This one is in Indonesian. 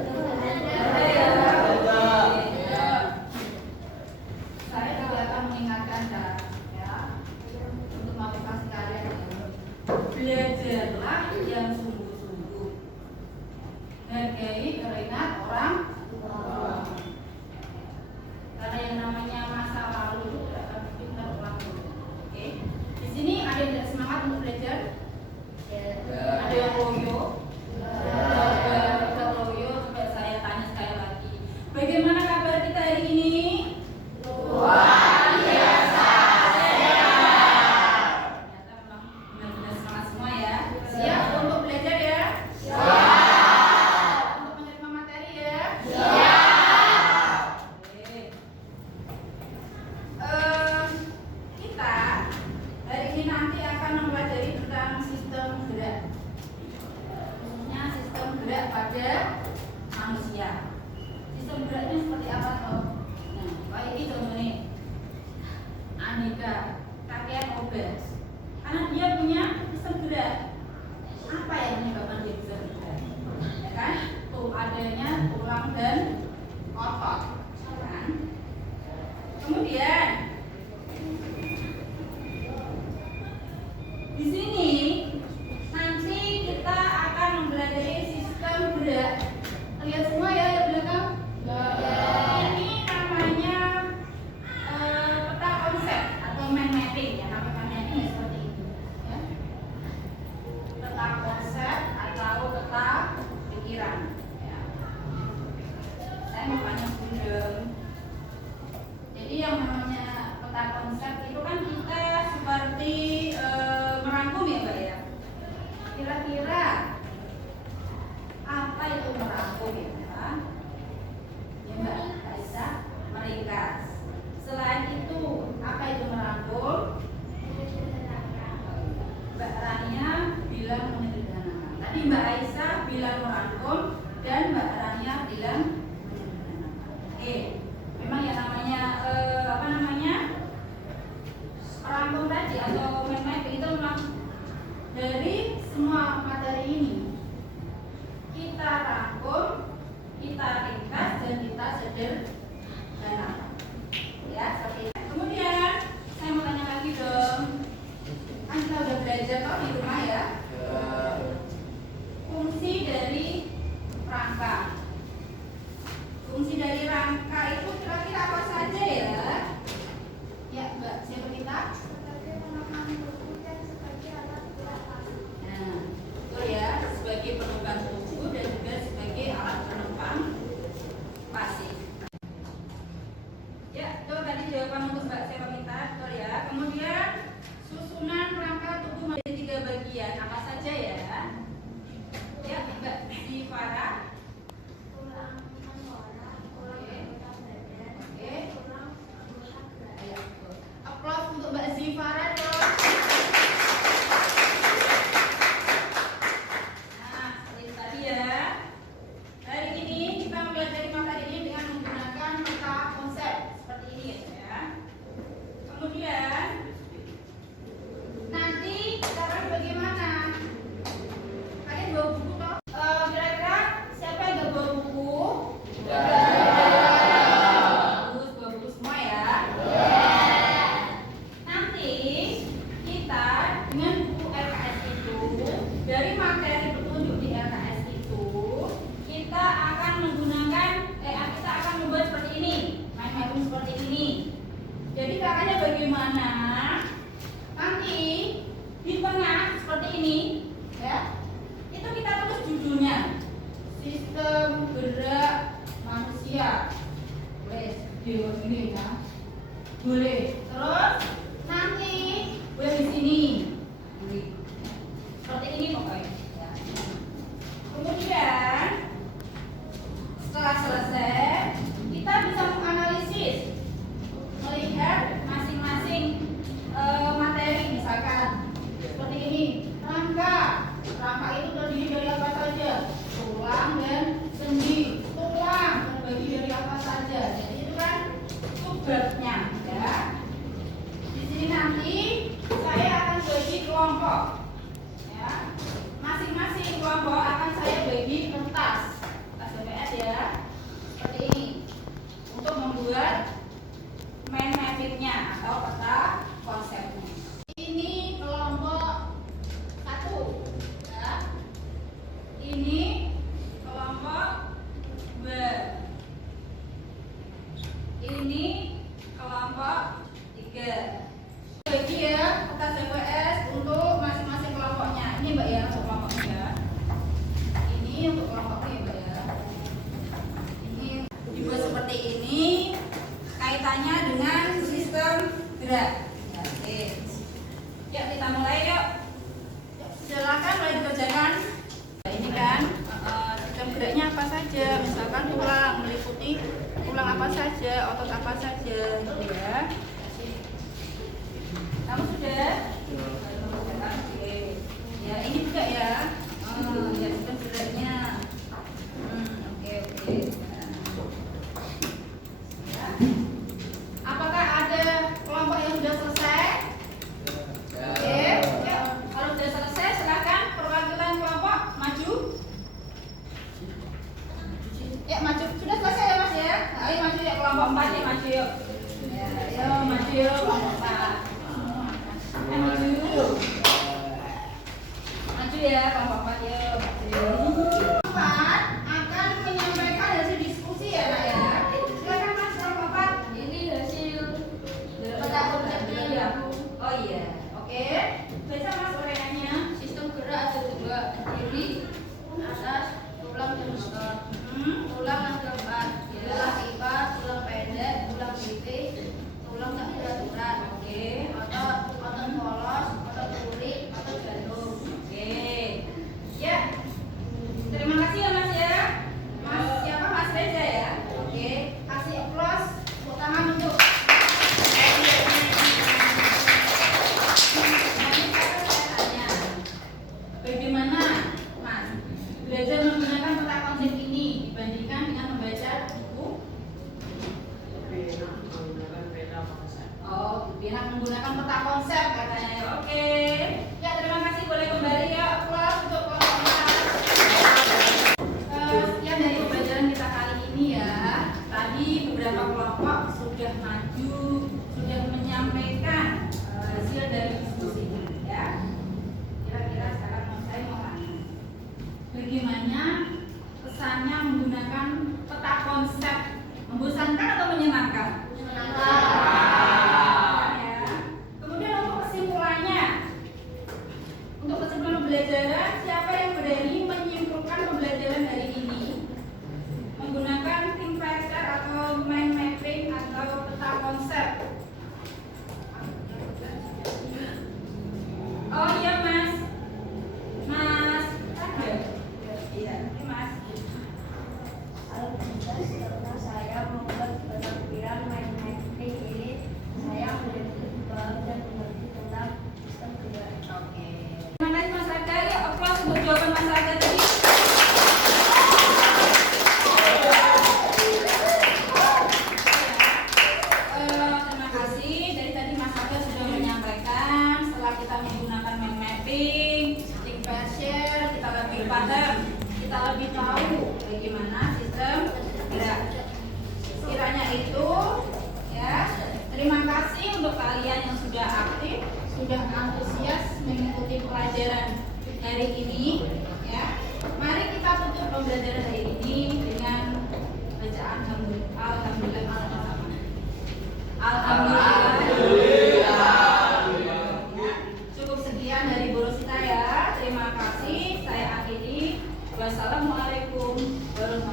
Ada ya? Saya juga akan mengingatkan ya, untuk motivasi kalian. Belajarlah yang sungguh-sungguh. Hargai keringat orang tua. Karena yang namanya masa lalu itu tidak akan mungkin terulang. Oke. Di sini ada yang tidak semangat untuk belajar? Ada yang loyo? Coba saya tanya sekali lagi. Bagaimana kabar kita hari ini? Luar biasa sehat. Ternyata memang benar-benar semangat semua ya. Siap untuk belajar ya? Siap. Untuk menerima materi ya? Siap. Oke. Kita hari ini nanti akan mempelajari tentang sistem gerak. Khususnya sistem gerak pada manusia. Sistem geraknya seperti apa toh? Nah, kayak ini contohnya. Andika kakek obes, karena dia punya sistem gerak. Apa yang menyebabkan dia bisa bergerak? Ya kan? Tuh adanya tulang dan otot. Kan? Kemudian di sini nanti kita akan mempelajari sistem gerak. Lihat semua ya di belakang. Ini namanya peta konsep atau mind mapping ya. Namanya mind mapping seperti ini. Ya. Peta konsep atau peta pikiran. Ya. Saya mau tanya Bundem. Jadi yang namanya peta konsep itu kan kita seperti merangkum ya Mbak ya. Kira-kira apa itu merangkum ya Mbak? Ya Mbak Aisyah, meringkas. Selain itu apa itu merangkum? Mbak Rania bilang menyederhanakan. Tadi Mbak Aisyah bilang merangkum dan Mbak Rania bilang menyederhanakan. Oke, memang yang namanya merangkum tadi atau mind mapping itu memang dari semua materi ini kita rangkum, kita ringkas dan kita sederhanakan. Ya, seperti itu. Kemudian saya mau tanya lagi dong. Kan kita udah belajar kok di rumah ya. Fungsi dari rangka. Fungsi dari rangka itu kira-kira apa saja ya? Ya, Mbak, siapa kita? Nah, betul ya, sebagai penunjang tubuh dan juga sebagai alat penopang pasif. Ya, itu tadi jawaban untuk Mbak Seronita, betul ya. Kemudian susunan rangka tubuh menjadi 3 bagian, apa saja ya? Ya, Mbak Zifara. Applause untuk Mbak Zifara dong. Nah, seperti itu tadi ya. Hari ini kita mempelajari materi ini dengan menggunakan peta konsep seperti ini ya. Kemudian nanti cara bagaimana? Kalian bawa buku toh? Kira-kira siapa yang gak bawa buku? Bagus, bawa buku semua ya. Nanti kita dengan buku LKS itu, dari materi petunjuk di LKS itu, kita akan menggunakan, kita akan membuat seperti ini, mind mapping seperti ini. Jadi caranya bagaimana? Nanti di tengah seperti ini, ya, itu kita tulis judulnya, sistem gerak manusia. Boleh ini ya, boleh. Terus nanti boleh di sini, boleh. Seperti ini pokoknya. Ya. Kemudian setelah selesai, kita bisa menganalisis, melihat masing-masing materi, misalkan seperti ini. Rangka itu terdiri dari apa saja? Tulang dan sendi. Tulang terbagi dari apa saja? Jadi itu kan subbabnya, ya. Di sini nanti saya akan bagi kelompok, ya. Masing-masing kelompok akan saya bagi kertas BPS ya, seperti ini untuk membuat mind mapnya atau peta konsepnya. Ini kelompok 1 ya. Ini kelompok 2. Ini kelompok 3. Bagi ya peta CPS untuk masing-masing kelompoknya. Ini Mbak ya untuk kelompoknya. Ini untuk kelompoknya Mbak ya. Ini dibuat seperti ini. Kaitannya dengan sistem gerak. Ya, oke. Yuk kita mulai yuk. Silakan mulai dikerjakan. Nah, ini kan sistem geraknya apa saja. Misalkan tulang, meliputi tulang apa saja, otot apa saja, gitu ya. Kamu sudah? Oke. Ya ini juga ya. Ya sistem geraknya. Oke. Ya. Apakah ada kelompok yang sudah selesai? Oke. Ya. Kalau sudah selesai, silakan perwakilan kelompok maju. Ya maju. Sudah selesai ya Mas ya? Ayo maju ya kelompok 4 ya maju yuk. Ya, ayo maju yuk kelompok 4. Maju ya kelompok 4 yuk. Kelompok 4 akan menyampaikan hasil diskusi ya Nak ya. Silakan Mas kelompok 4. Ini hasil peta konsepnya ya. Oh iya. Oke. Baca Mas uraiannya. Sistem gerak ada 2, kiri, atas, tulang dan motor. Tulang ada 4, tulang lipat, tulang pendek, tulang titik, tulang tak beraturan. Oke. Otot polos, otot kulit, otot jantung. Oke. Ya. Terima kasih ya Mas ya. Mas siapa Mas Reza ya? Oke. Kasih applause tepuk tangan untuk bagaimana Mas belajar menggunakan peta konsep ini dibandingkan dengan membaca buku? Oh, lebih enak menggunakan peta konsep katanya. Oke. Ya, terima kasih. Boleh kembali ya. Applause untuk kelompok. Sekian dari pembelajaran kita kali ini ya. Tadi beberapa kelompok sudah maju, sudah menyampaikan hasil dari diskusi ya. Kira-kira sekarang saya mau tanya, bagaimana pesannya menggunakan peta konsep? Membosankan atau menyenangkan? Ya. Kemudian untuk kesimpulannya, untuk kesimpulan pembelajaran, siapa yang berani menyimpulkan pembelajaran hari ini menggunakan think picture atau mind mapping atau peta konsep? Oh iya Mas, ada? Iya, ini Mas. Karena saya membuat penampilan mind mapping ini, saya menjadi baru dan mengerti tentang sistem gerak. Oke. Terima kasih Mas Aga. Ya, applause untuk jawaban Mas Aga tadi. Terima kasih. Dari tadi Mas Aga sudah menyampaikan setelah kita menggunakan mind mapping, think picture, kita lebih paham, kita lebih tahu bagaimana sistem gerak. Kiranya itu ya. Terima kasih untuk kalian yang sudah aktif, sudah antusias mengikuti pelajaran hari ini ya. Mari kita tutup pembelajaran hari ini dengan bacaan alhamdulillah bersama-sama. Alhamdulillah. Cukup sekian dari Borosita ya. Terima kasih. Saya akhiri. Wassalamualaikum warahmatullahi wabarakatuh.